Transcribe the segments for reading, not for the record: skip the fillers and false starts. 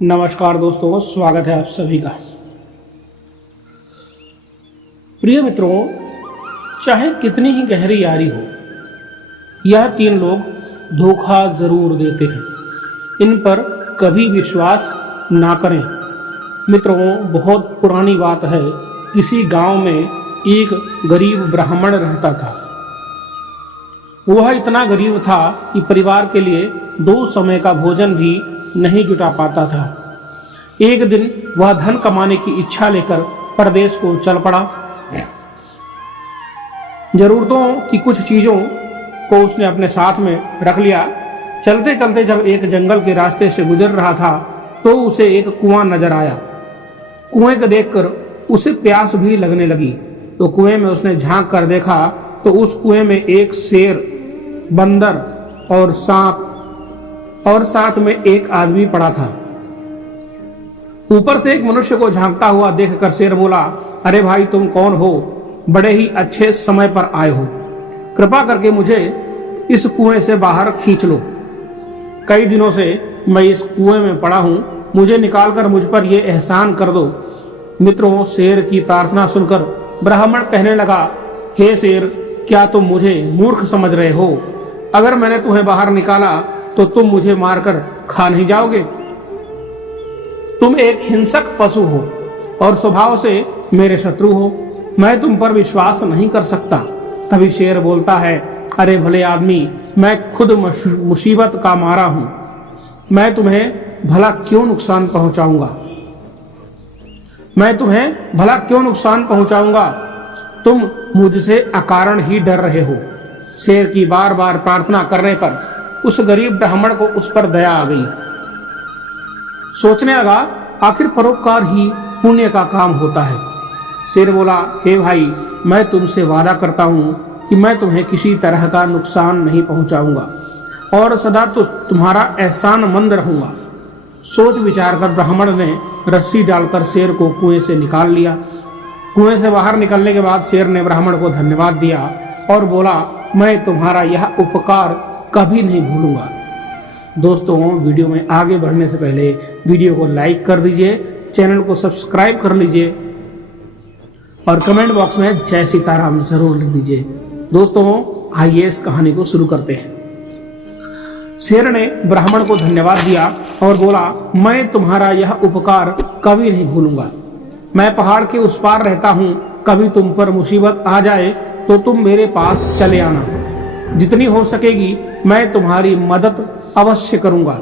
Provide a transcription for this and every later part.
नमस्कार दोस्तों, स्वागत है आप सभी का। प्रिय मित्रों, चाहे कितनी ही गहरी यारी हो, यह तीन लोग धोखा जरूर देते हैं। इन पर कभी विश्वास ना करें। मित्रों, बहुत पुरानी बात है। किसी गांव में एक गरीब ब्राह्मण रहता था। वह इतना गरीब था कि परिवार के लिए 2 समय का भोजन भी नहीं जुटा पाता था। एक दिन वह धन कमाने की इच्छा लेकर परदेश को चल पड़ा। जरूरतों की कुछ चीजों को उसने अपने साथ में रख लिया। चलते चलते जब एक जंगल के रास्ते से गुजर रहा था तो उसे एक कुआं नजर आया। कुएं को देखकर उसे प्यास भी लगने लगी, तो कुएं में उसने झांक कर देखा तो उस कुएं में एक शेर, बंदर और सांप और साथ में एक आदमी पड़ा था। ऊपर से एक मनुष्य को झांकता हुआ देखकर शेर बोला, अरे भाई, तुम कौन हो? बड़े ही अच्छे समय पर आए हो। कृपा करके मुझे इस कुएं से बाहर खींच लो। कई दिनों से मैं इस कुएं में पड़ा हूं, मुझे निकालकर मुझ पर यह एहसान कर दो। मित्रों, शेर की प्रार्थना सुनकर ब्राह्मण कहने लगा, हे शेर, क्या तुम मुझे मूर्ख समझ रहे हो? अगर मैंने तुम्हें बाहर निकाला तो तुम मुझे मारकर खा नहीं जाओगे। तुम एक हिंसक पशु हो और स्वभाव से मेरे शत्रु हो। मैं तुम पर विश्वास नहीं कर सकता। तभी शेर बोलता है, अरे भले आदमी, मैं खुद मुसीबत का मारा हूं। मैं तुम्हें भला क्यों नुकसान पहुंचाऊंगा? तुम मुझसे अकारण ही डर रहे हो। शेर की बार बार प्रार्थना करने पर उस गरीब ब्राह्मण को उस पर दया आ गई। सोचने लगा, आखिर परोपकार ही पुण्य का काम होता है। शेर बोला, हे भाई, मैं तुमसे वादा करता हूं कि मैं तुम्हें किसी तरह का नुकसान नहीं पहुंचाऊंगा और सदा तो तुम्हारा एहसानमंद रहूंगा। सोच विचार कर ब्राह्मण ने रस्सी डालकर शेर को कुएं से निकाल लिया। कुएं से बाहर निकलने के बाद शेर ने ब्राह्मण को धन्यवाद दिया और बोला, मैं तुम्हारा यह उपकार कभी नहीं भूलूंगा। दोस्तों, वीडियो में आगे बढ़ने से पहले वीडियो को लाइक कर दीजिए, चैनल को सब्सक्राइब कर लीजिए और कमेंट बॉक्स में जय सीताराम जरूर लिख दीजिए। दोस्तों, आइए इस कहानी को शुरू करते हैं। शेर ने ब्राह्मण को धन्यवाद दिया और बोला, मैं तुम्हारा यह उपकार कभी नहीं भूलूंगा। मैं पहाड़ के उस पार रहता हूँ। कभी तुम पर मुसीबत आ जाए तो तुम मेरे पास चले आना। जितनी हो सकेगी मैं तुम्हारी मदद अवश्य करूंगा।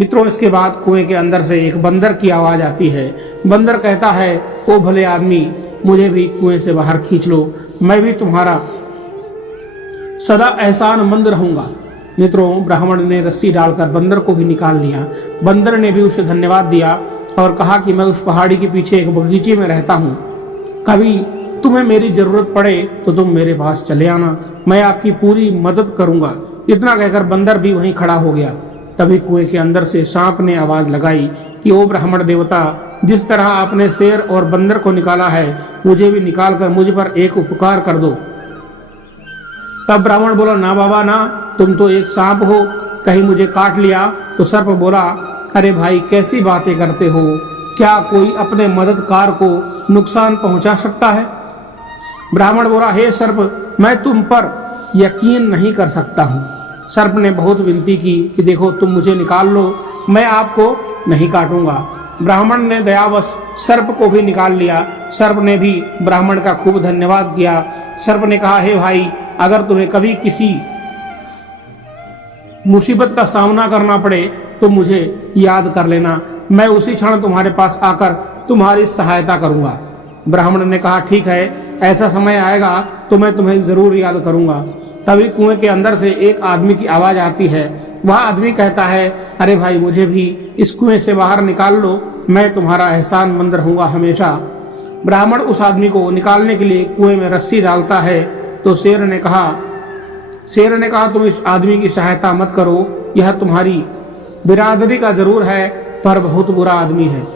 मित्रों, इसके बाद कुएं के अंदर से एक बंदर की आवाज आती है। बंदर कहता है, ओ भले आदमी, मुझे भी कुएं से बाहर खींच लो। मैं भी तुम्हारा सदा एहसानमंद रहूंगा। मित्रों, ब्राह्मण ने रस्सी डालकर बंदर को भी निकाल लिया। बंदर ने भी उसे धन्यवाद दिया और कहा कि मैं उस पहाड़ी के पीछे एक बगीचे में रहता हूँ। कभी तुम्हें मेरी जरूरत पड़े तो तुम मेरे पास चले आना, मैं आपकी पूरी मदद करूंगा। इतना कहकर बंदर भी वहीं खड़ा हो गया। तभी कुएं के अंदर से सांप ने आवाज लगाई कि ओ ब्राह्मण देवता, जिस तरह आपने शेर और बंदर को निकाला है, मुझे भी निकाल कर मुझ पर एक उपकार कर दो। तब ब्राह्मण बोला, ना बाबा ना, तुम तो एक सांप हो, कहीं मुझे काट लिया। तो सर्प बोला, अरे भाई, कैसी बातें करते हो? क्या कोई अपने मददगार को नुकसान पहुंचा सकता है? ब्राह्मण बोला, हे सर्प, मैं तुम पर यकीन नहीं कर सकता हूँ। सर्प ने बहुत विनती की कि देखो, तुम मुझे निकाल लो, मैं आपको नहीं काटूंगा। ब्राह्मण ने दयावश सर्प को भी निकाल लिया। सर्प ने भी ब्राह्मण का खूब धन्यवाद किया। सर्प ने कहा, हे भाई, अगर तुम्हें कभी किसी मुसीबत का सामना करना पड़े तो मुझे याद कर लेना। मैं उसी क्षण तुम्हारे पास आकर तुम्हारी सहायता करूंगा। ब्राह्मण ने कहा, ठीक है, ऐसा समय आएगा तो मैं तुम्हें जरूर याद करूंगा। तभी कुएं के अंदर से एक आदमी की आवाज आती है। वह आदमी कहता है, अरे भाई, मुझे भी इस कुएं से बाहर निकाल लो, मैं तुम्हारा एहसानमंद रहूंगा हमेशा। ब्राह्मण उस आदमी को निकालने के लिए कुएं में रस्सी डालता है तो शेर ने कहा, तुम इस आदमी की सहायता मत करो, यह तुम्हारी बिरादरी का जरूर है पर बहुत बुरा आदमी है।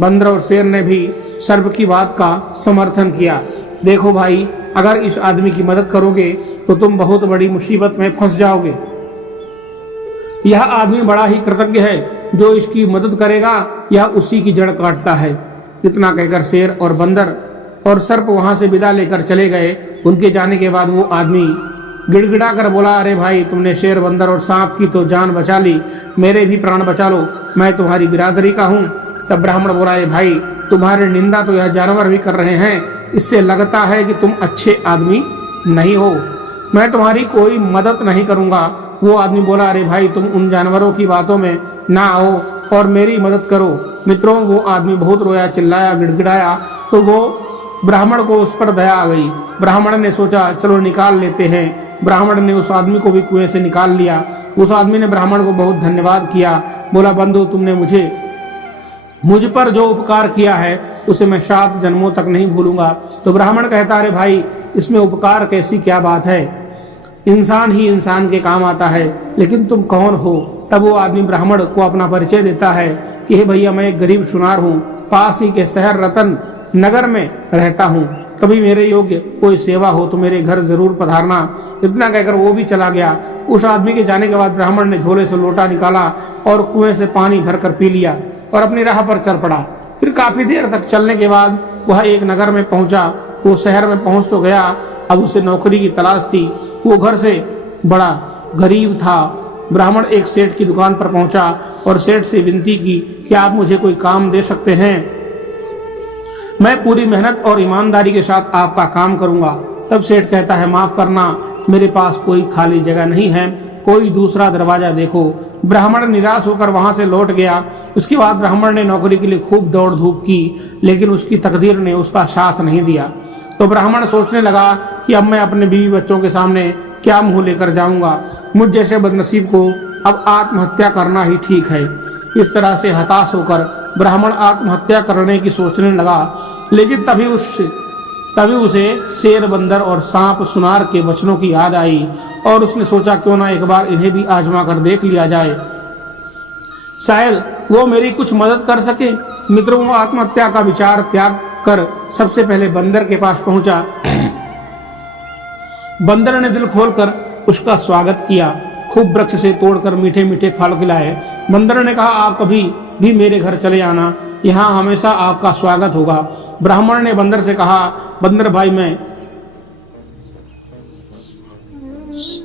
बंदर और शेर ने भी सर्प की बात का समर्थन किया। देखो भाई, अगर इस आदमी की मदद करोगे तो तुम बहुत बड़ी मुसीबत में फंस जाओगे। यह आदमी बड़ा ही कृतज्ञ है, जो इसकी मदद करेगा यह उसी की जड़ काटता है। इतना कहकर शेर और बंदर और सर्प वहां से विदा लेकर चले गए। उनके जाने के बाद वो आदमी गिड़गिड़ा कर बोला, अरे भाई, तुमने शेर, बंदर और सांप की तो जान बचा ली, मेरे भी प्राण बचा लो, मैं तुम्हारी बिरादरी का हूँ। तब ब्राह्मण बोला, ए भाई, तुम्हारी निंदा तो यह जानवर भी कर रहे हैं, इससे लगता है कि तुम अच्छे आदमी नहीं हो, मैं तुम्हारी कोई मदद नहीं करूंगा। वो आदमी बोला, अरे भाई, तुम उन जानवरों की बातों में ना आओ और मेरी मदद करो। मित्रों, वो आदमी बहुत रोया, चिल्लाया, गिड़गिड़ाया, तो वो ब्राह्मण को उस पर दया आ गई। ब्राह्मण ने सोचा, चलो निकाल लेते हैं। ब्राह्मण ने उस आदमी को भी कुएं से निकाल लिया। उस आदमी ने ब्राह्मण को बहुत धन्यवाद किया, बोला, बंधु, तुमने मुझ पर जो उपकार किया है उसे मैं 7 जन्मों तक नहीं भूलूंगा। तो ब्राह्मण कहता, अरे भाई, इसमें उपकार कैसी क्या बात है, इंसान ही इंसान के काम आता है, लेकिन तुम कौन हो? तब वो आदमी ब्राह्मण को अपना परिचय देता है कि हे भैया, मैं एक गरीब सुनार हूँ, पास ही के शहर रतन नगर में रहता हूँ, कभी मेरे योग्य कोई सेवा हो तो मेरे घर जरूर पधारना। इतना कहकर वो भी चला गया। उस आदमी के जाने के बाद ब्राह्मण ने झोले से लोटा निकाला और कुएं से पानी भरकर पी लिया और अपनी राह पर चल पड़ा। फिर काफी देर तक चलने के बाद वह एक नगर में पहुंचा। वो शहर में पहुंच तो गया, अब उसे नौकरी की तलाश थी। वो घर से बड़ा गरीब था। ब्राह्मण एक सेठ की दुकान पर पहुंचा और सेठ से विनती की कि आप मुझे कोई काम दे सकते हैं, मैं पूरी मेहनत और ईमानदारी के साथ आपका काम करूंगा। तब सेठ कहता है, माफ करना, मेरे पास कोई खाली जगह नहीं है, कोई दूसरा दरवाजा देखो। ब्राह्मण निराश होकर वहां से लौट गया। उसके बाद ब्राह्मण ने नौकरी के लिए खूब दौड़ धूप की, लेकिन उसकी तकदीर ने उसका साथ नहीं दिया। तो ब्राह्मण सोचने लगा कि अब मैं अपने बीवी बच्चों के सामने क्या मुंह लेकर जाऊंगा, मुझ जैसे बदनसीब को अब आत्महत्या करना ही ठीक है। इस तरह से हताश होकर ब्राह्मण आत्महत्या करने की सोचने लगा, लेकिन तभी उसे शेर, बंदर और सांप, सुनार के वचनों की याद आई और उसने सोचा, क्यों ना एक बार इन्हें भी आजमा कर देख लिया जाए, शायद वो मेरी कुछ मदद कर सके। मित्रों, वो आत्महत्या का विचार त्याग कर सबसे पहले बंदर के पास पहुंचा। बंदर ने दिल खोलकर उसका स्वागत किया, खूब वृक्ष से तोड़कर मीठे मीठे फल खिलाए। बंदर ने कहा, आप कभी भी मेरे घर चले आना, यहाँ हमेशा आपका स्वागत होगा। ब्राह्मण ने बंदर से कहा, बंदर भाई, मैं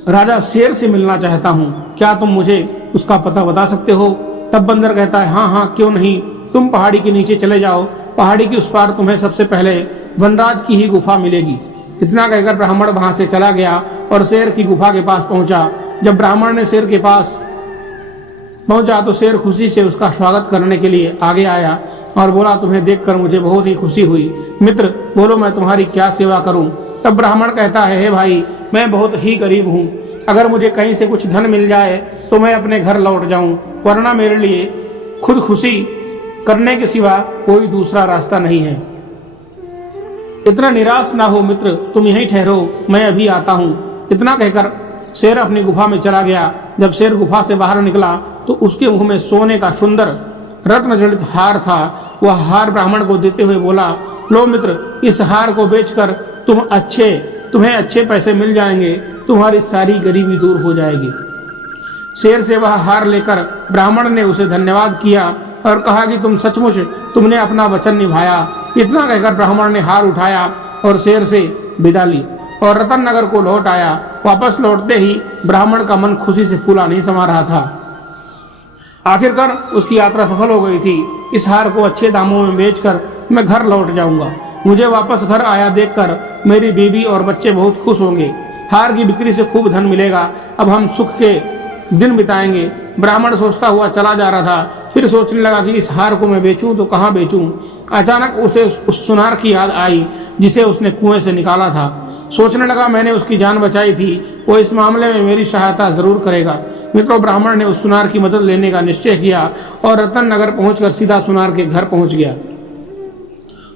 राजा शेर से मिलना चाहता हूँ, क्या तुम मुझे उसका पता बता सकते हो? तब बंदर कहता है, हाँ हाँ, क्यों नहीं, तुम पहाड़ी के नीचे चले जाओ, पहाड़ी के उस पार तुम्हें सबसे पहले वनराज की ही गुफा मिलेगी। इतना कहकर ब्राह्मण वहां से चला गया और शेर की गुफा के पास पहुंचा। जब ब्राह्मण ने शेर के पास पहुंचा तो शेर खुशी से उसका स्वागत करने के लिए आगे आया और बोला, तुम्हें देखकर मुझे बहुत ही खुशी हुई, मित्र, बोलो मैं तुम्हारी क्या सेवा करूं? तब ब्राह्मण कहता है, हे भाई, मैं बहुत ही गरीब हूं, अगर मुझे कहीं से कुछ धन मिल जाए तो मैं अपने घर लौट जाऊं, वरना मेरे लिए खुद खुशी करने के सिवा कोई दूसरा रास्ता नहीं है। इतना निराश ना हो मित्र, तुम यहीं ठहरो, मैं अभी आता हूं। इतना कहकर शेर अपनी गुफा में चला गया। जब शेर गुफा से बाहर निकला तो उसके मुंह में सोने का सुंदर रत्न जड़ित हार था। वह हार ब्राह्मण को देते हुए बोला, लो मित्र, इस हार को बेचकर तुम्हें अच्छे पैसे मिल जाएंगे, तुम्हारी सारी गरीबी दूर हो जाएगी। शेर से वह हार लेकर ब्राह्मण ने उसे धन्यवाद किया और कहा कि तुमने अपना वचन निभाया। इतना कहकर ब्राह्मण ने हार उठाया और शेर से विदा ली और रतन नगर को लौट आया। वापस लौटते ही ब्राह्मण का मन खुशी से फूला नहीं समा रहा था। आखिरकार उसकी यात्रा सफल हो गई थी। इस हार को अच्छे दामों में बेचकर मैं घर लौट जाऊंगा। मुझे वापस घर आया देखकर मेरी बीवी और बच्चे बहुत खुश होंगे। हार की बिक्री से खूब धन मिलेगा। अब हम सुख के दिन बिताएंगे। ब्राह्मण सोचता हुआ चला जा रहा था। फिर सोचने लगा कि इस हार को मैं बेचूं तो कहाँ बेचूं। अचानक उसे उस सुनार की याद आई जिसे उसने कुएं से निकाला था। सोचने लगा, मैंने उसकी जान बचाई थी, वो इस मामले में मेरी सहायता जरूर करेगा। मित्रों, ब्राह्मण ने उस सुनार की मदद लेने का निश्चय किया और रतन नगर पहुंचकर सीधा सुनार के घर पहुंच गया।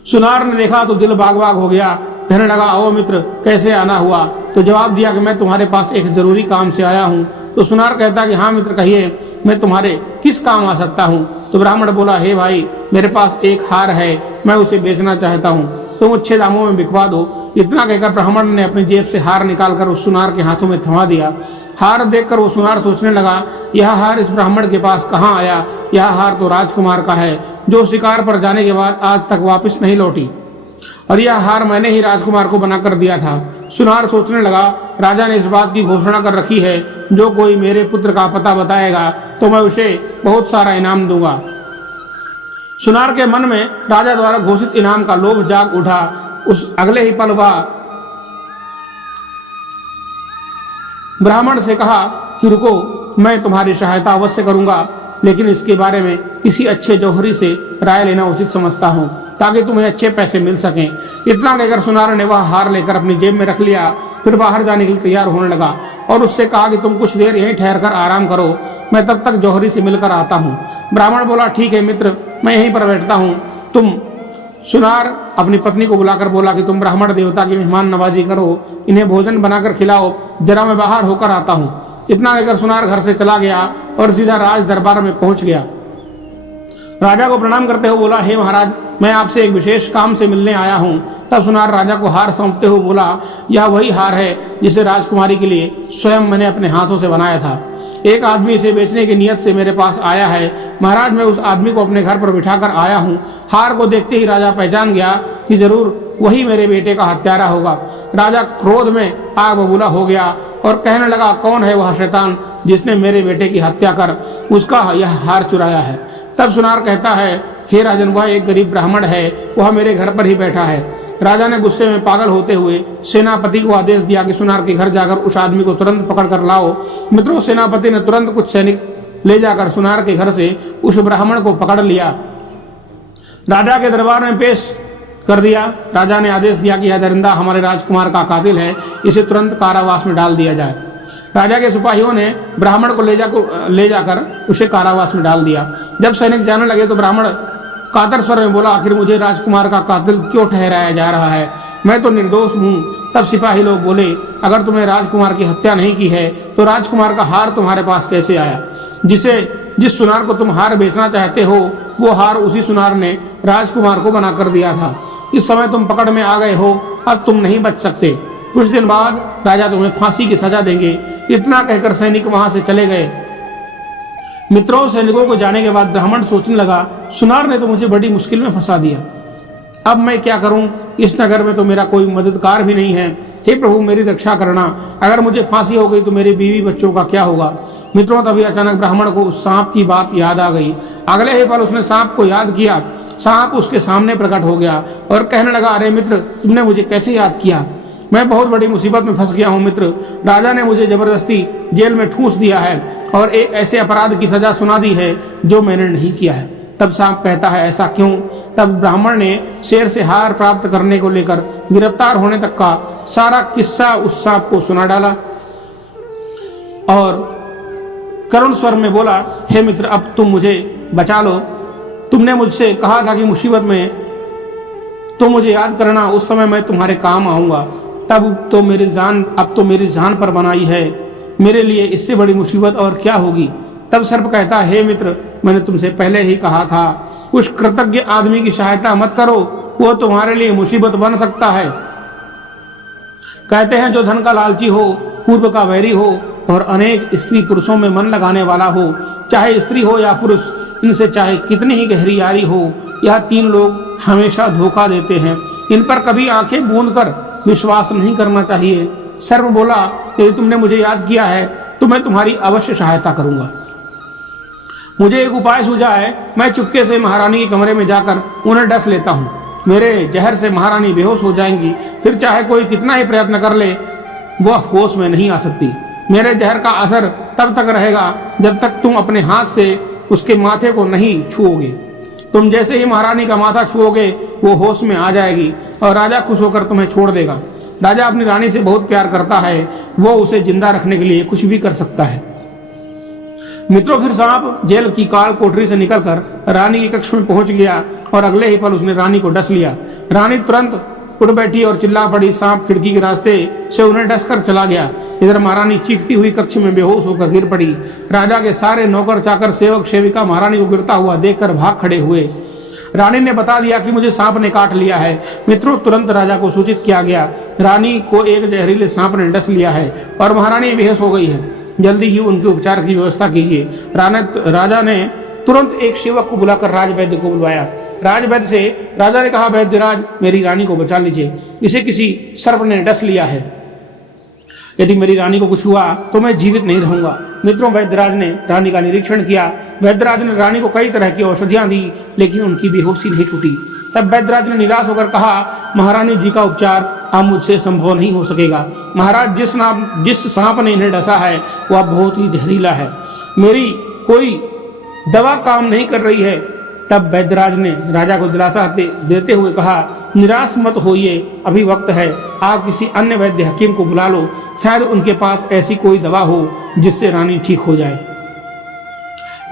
सुनार ने देखा तो दिल बाग बाग हो गया। कहने लगा, आओ मित्र, कैसे आना हुआ? तो जवाब दिया कि मैं तुम्हारे पास एक जरूरी काम से आया हूँ। तो सुनार कहता कि हाँ मित्र, कहिए, मैं तुम्हारे किस काम आ सकता हूँ? तो ब्राह्मण बोला, हे भाई, मेरे पास एक हार है, मैं उसे बेचना चाहता हूँ, तुम अच्छे दामों में बिकवा दो। इतना कहकर ब्राह्मण ने अपनी जेब से हार निकालकर उस सुनार के हाथों में थमा दिया। हार देखकर वो सुनार सोचने लगा, यह हार इस ब्राह्मण के पास कहाँ आया? यह हार तो राजकुमार का है, जो शिकार पर जाने के बाद आज तक वापस नहीं लौटी, और यह हार मैंने ही राजकुमार को बना कर दिया था। सुनार सोचने लगा, राजा ने इस बात की घोषणा कर रखी है, जो कोई मेरे पुत्र का पता बताएगा तो मैं उसे बहुत सारा इनाम दूंगा। सुनार के मन में राजा द्वारा घोषित इनाम का लोभ जाग उठा। उस अगले ही पल वह ब्राह्मण से कहा कि रुको, मैं तुम्हारी सहायता अवश्य करूंगा, लेकिन इसके बारे में किसी अच्छे जौहरी से राय लेना उचित समझता हूँ, ताकि तुम्हें अच्छे पैसे मिल सकें। इतना कहकर सुनार ने वह हार लेकर अपनी जेब में रख लिया। फिर बाहर जाने के लिए तैयार होने लगा और उससे कहा कि तुम कुछ देर यहीं ठहर कर आराम करो, मैं तब तक जौहरी से मिलकर आता हूँ। ब्राह्मण बोला, ठीक है मित्र, मैं यहीं पर बैठता हूँ। तुम सुनार अपनी पत्नी को बुलाकर बोला कि तुम ब्राह्मण देवता की मेहमान नवाजी करो, इन्हें भोजन बनाकर खिलाओ, जरा मैं बाहर होकर आता हूँ। इतना कहकर सुनार घर से चला गया और सीधा राज दरबार में पहुंच गया। राजा को प्रणाम करते हुए बोला, हे महाराज, मैं आपसे एक विशेष काम से मिलने आया हूँ। तब सुनार राजा को हार सौंपते हुए बोला, यह वही हार है जिसे राजकुमारी के लिए स्वयं मैंने अपने हाथों से बनाया था। एक आदमी इसे बेचने की नियत से मेरे पास आया है। महाराज, मैं उस आदमी को अपने घर पर बिठाकर आया हूँ। हार को देखते ही राजा पहचान गया कि जरूर वही मेरे बेटे का हत्यारा होगा। राजा क्रोध में आग बबूला हो गया और कहने लगा, कौन है वह शैतान जिसने मेरे बेटे की हत्या कर उसका यह हार चुराया है। तब सुनार कहता है, हे राजन, वह एक गरीब ब्राह्मण है, वह मेरे घर पर ही बैठा है। राजा ने गुस्से में पागल होते हुए सेनापति को आदेश दिया कि सुनार के घर जाकर उस आदमी को तुरंत पकड़ कर लाओ। मित्रों, सेनापति ने तुरंत कुछ सैनिक ले जाकर सुनार के घर से उस ब्राह्मण को पकड़ लिया, राजा के दरबार में पेश कर दिया। राजा ने आदेश दिया कि यह दरिंदा हमारे राजकुमार का कातिल है, इसे तुरंत कारावास में डाल दिया जाए। राजा के सिपाहियों ने ब्राह्मण को ले जाकर उसे कारावास में डाल दिया। जब सैनिक जाने लगे तो ब्राह्मण कातर स्वर में बोला, आखिर मुझे राजकुमार का कातिल क्यों ठहराया जा रहा है? मैं तो निर्दोष हूँ। तब सिपाही लोग बोले, अगर तुमने राजकुमार की हत्या नहीं की है तो राजकुमार का हार तुम्हारे पास कैसे आया? जिस सुनार को तुम हार बेचना चाहते हो, वो हार उसी सुनार ने राजकुमार को बना कर दिया था। इस समय तुम पकड़ में आ गए हो, अब तुम नहीं बच सकते। कुछ दिन बाद राजा तुम्हें फांसी की सजा देंगे। इतना कहकर सैनिक वहां से चले गए। मित्रों, सैनिकों को जाने के बाद ब्राह्मण सोचने लगा, सुनार ने तो मुझे बड़ी मुश्किल में फंसा दिया। अब मैं क्या करूं? इस नगर में तो मेरा कोई मददगार भी नहीं है। हे प्रभु, मेरी रक्षा करना। अगर मुझे फांसी हो गई तो मेरे बीवी बच्चों का क्या होगा? मित्रों, तभी अचानक ब्राह्मण को उस सांप की बात याद आ गई। अगले ही पल उसने सांप को याद किया। सांप उसके सामने प्रकट हो गया और कहने लगा, अरे मित्र, तुमने मुझे कैसे याद किया? मैं बहुत बड़ी मुसीबत में फंस गया हूँ मित्र। राजा ने मुझे जबरदस्ती जेल में ठूंस दिया है और एक ऐसे अपराध की सजा सुना दी है जो मैंने नहीं किया है। तब सांप कहता है, ऐसा क्यों? तब ब्राह्मण ने शेर से हार प्राप्त करने को लेकर गिरफ्तार होने तक का सारा किस्सा उस सांप को सुना डाला और करुण स्वर में बोला, हे मित्र, अब तुम मुझे बचा लो। तुमने मुझसे कहा था कि मुसीबत में तो मुझे याद करना, उस समय मैं तुम्हारे काम आऊंगा। अब तो मेरी जान पर बनाई है। मेरे लिए इससे बड़ी मुसीबत और क्या होगी? तब सर्प कहता, हे मित्र, मैंने तुमसे पहले ही कहा था, उस कृतज्ञ आदमी की सहायता मत करो, वो तुम्हारे लिए मुसीबत बन सकता है। कहते हैं, जो धन का लालची हो, पूर्व का वैरी हो और अनेक स्त्री पुरुषों में मन लगाने वाला हो, चाहे स्त्री हो या पुरुष, इनसे चाहे कितनी ही गहरी यारी हो, यह तीन लोग हमेशा धोखा देते हैं। इन पर कभी आंखें बूंद कर विश्वास नहीं करना चाहिए। सर्प बोला, यदि तुमने मुझे याद किया है तो मैं तुम्हारी अवश्य सहायता करूंगा। मुझे एक उपाय सूझा है। मैं चुपके से महारानी के कमरे में जाकर उन्हें डस लेता हूँ। मेरे जहर से महारानी बेहोश हो जाएंगी, फिर चाहे कोई कितना ही प्रयत्न कर ले, वह होश में नहीं आ सकती। मेरे जहर का असर तब तक रहेगा जब तक तुम अपने हाथ से उसके माथे को नहीं छुओगे। तुम जैसे ही महारानी का माथा छुओगे, वो होश में आ जाएगी और राजा खुश होकर तुम्हें छोड़ देगा। राजा अपनी रानी से बहुत प्यार करता है, वो उसे जिंदा रखने के लिए कुछ भी कर सकता है। मित्रों, फिर सांप जेल की काल कोठरी से निकलकर रानी के कक्ष में पहुंच गया और अगले ही पल उसने रानी को डस लिया। रानी तुरंत उठ बैठी और चिल्ला पड़ी। सांप खिड़की के रास्ते से उन्हें डसकर चला गया। इधर महारानी चीखती हुई कक्ष में बेहोश होकर गिर पड़ी। राजा के सारे नौकर चाकर सेवक सेविका महारानी को गिरता हुआ देखकर भाग खड़े हुए। रानी ने बता दिया कि मुझे सांप ने काट लिया है। मित्रों, तुरंत राजा को सूचित किया गया। रानी को एक जहरीले सांप ने डस लिया है और महारानी बेहोश हो गई है। जल्दी ही उनके उपचार की व्यवस्था कीजिए। राजा ने तुरंत एक सेवक को बुलाकर राजवैद्य को बुलवाया। राजवैद्य से राजा ने कहा, वैद्यराज मेरी रानी को बचा लीजिए, इसे किसी सर्प ने डस लिया है। यदि मेरी रानी को कुछ हुआ तो मैं जीवित नहीं रहूंगा। मित्रों, वैद्यराज ने रानी का निरीक्षण किया। वैद्यराज ने रानी को कई तरह की औषधियां दी, लेकिन उनकी बेहोशी नहीं छूटी। तब वैद्यराज ने निराश होकर कहा, महारानी जी का उपचार अब मुझसे संभव नहीं हो सकेगा। महाराज, जिस सांप ने इन्हें डसा है वह बहुत ही जहरीला है, मेरी कोई दवा काम नहीं कर रही है। तब वैद्यराज ने राजा को दिलासा देते हुए कहा, निराश मत होइए, अभी वक्त है, आप किसी अन्य वैद्य हकीम को बुला लो, शायद उनके पास ऐसी कोई दवा हो जिससे रानी ठीक हो जाए।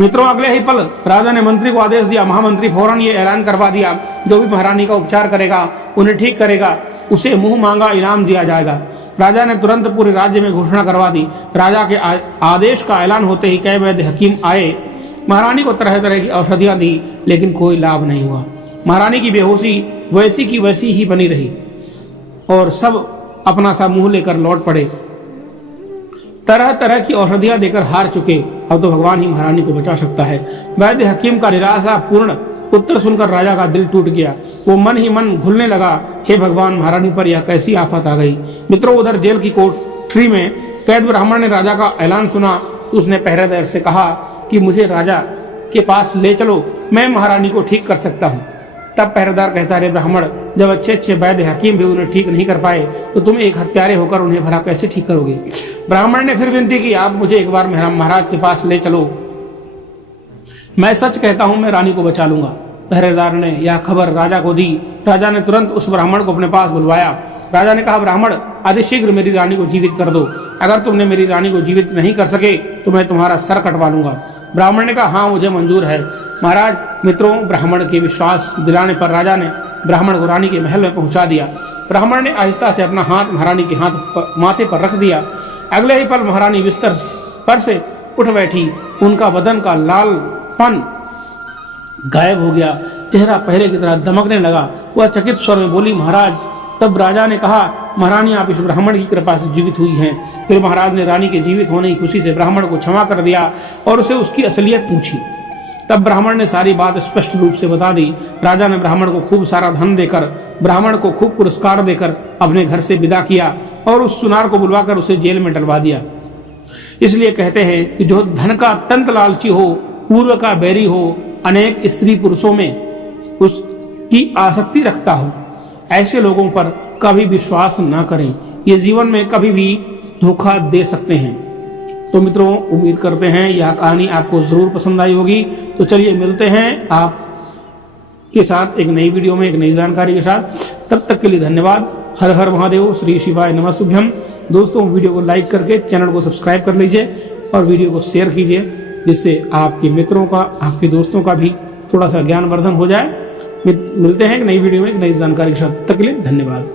मित्रों, अगले ही पल राजा ने मंत्री को आदेश दिया। महामंत्री फौरन ये ऐलान करवा दिया, जो भी महारानी का उपचार करेगा, उन्हें ठीक करेगा, उसे मुंह मांगा इनाम दिया जाएगा। राजा ने तुरंत पूरे राज्य में घोषणा करवा दी। राजा के आदेश का ऐलान होते ही कई वैद्य हकीम आए, महारानी को तरह तरह की औषधियां दी, लेकिन कोई लाभ नहीं हुआ। महारानी की बेहोशी वैसी की वैसी ही बनी रही और सब अपना सा मुंह लेकर लौट पड़े। तरह तरह की औषधियां देकर हार चुके, अब तो भगवान ही महारानी को बचा सकता है। वैद्य हकीम का निराशापूर्ण उत्तर सुनकर राजा का दिल टूट गया। वो मन ही मन घुलने लगा, हे भगवान, महारानी पर यह कैसी आफत आ गई। मित्रों, उधर जेल की कोठरी में कैद ब्राह्मण ने राजा का ऐलान सुना। उसने पहरेदार से कहा कि मुझे राजा के पास ले चलो, मैं महारानी को ठीक कर सकता हूँ। तब पहरेदार कहता, रे ब्राह्मण, जब अच्छे अच्छे वैद्य हकीम भी उन्हें ठीक नहीं कर पाए तो तुम एक हत्यारे होकर उन्हें भला कैसे ठीक करोगे। ब्राह्मण ने फिर विनती की, आप मुझे एक बार महाराज के पास ले चलो, मैं सच कहता हूं, मैं रानी को बचा लूंगा। पहरेदार ने यह खबर राजा को दी। राजा ने तुरंत उस ब्राह्मण को अपने पास बुलवाया। राजा ने कहा, ब्राह्मण, अतिशीघ्र मेरी रानी को जीवित कर दो। अगर तुमने मेरी रानी को जीवित नहीं कर सके तो मैं तुम्हारा सर कटवा लूंगा। ब्राह्मण ने कहा, हाँ, मुझे मंजूर है महाराज। मित्रों, ब्राह्मण के विश्वास दिलाने पर राजा ने ब्राह्मण को रानी के महल में पहुंचा दिया। ब्राह्मण ने आहिस्ता से अपना हाथ महारानी के माथे पर रख दिया। अगले ही पल महारानी बिस्तर पर से उठ बैठी। उनका बदन का लालपन गायब हो गया, चेहरा पहले की तरह दमकने लगा। वह चकित स्वर में बोली, महाराज। तब राजा ने कहा, महारानी, आप इस ब्राह्मण की कृपा से जीवित हुई हैं। फिर महाराज ने रानी के जीवित होने की खुशी से ब्राह्मण को क्षमा कर दिया और उसे उसकी असलियत पूछी। तब ब्राह्मण ने सारी बात स्पष्ट रूप से बता दी। राजा ने ब्राह्मण को खूब सारा धन देकर, ब्राह्मण को खूब पुरस्कार देकर अपने घर से विदा किया और उस सुनार को बुलवाकर उसे जेल में डलवा दिया। इसलिए कहते हैं कि जो धन का अत्यंत लालची हो, पूर्व का बैरी हो, अनेक स्त्री पुरुषों में उसकी आसक्ति रखता हो, ऐसे लोगों पर कभी विश्वास न करें। ये जीवन में कभी भी धोखा दे सकते हैं। तो मित्रों, उम्मीद करते हैं यह कहानी आपको जरूर पसंद आई होगी। तो चलिए मिलते हैं आपके साथ एक नई वीडियो में, एक नई जानकारी के साथ। तब तक के लिए धन्यवाद। हर हर महादेव, श्री शिवाय नमः शुभ्यम। दोस्तों, वीडियो को लाइक करके चैनल को सब्सक्राइब कर लीजिए और वीडियो को शेयर कीजिए, जिससे आपके मित्रों का, आपके दोस्तों का भी थोड़ा सा ज्ञानवर्धन हो जाए। मिलते हैं एक नई वीडियो में, एक नई जानकारी के साथ। तब तक के लिए धन्यवाद।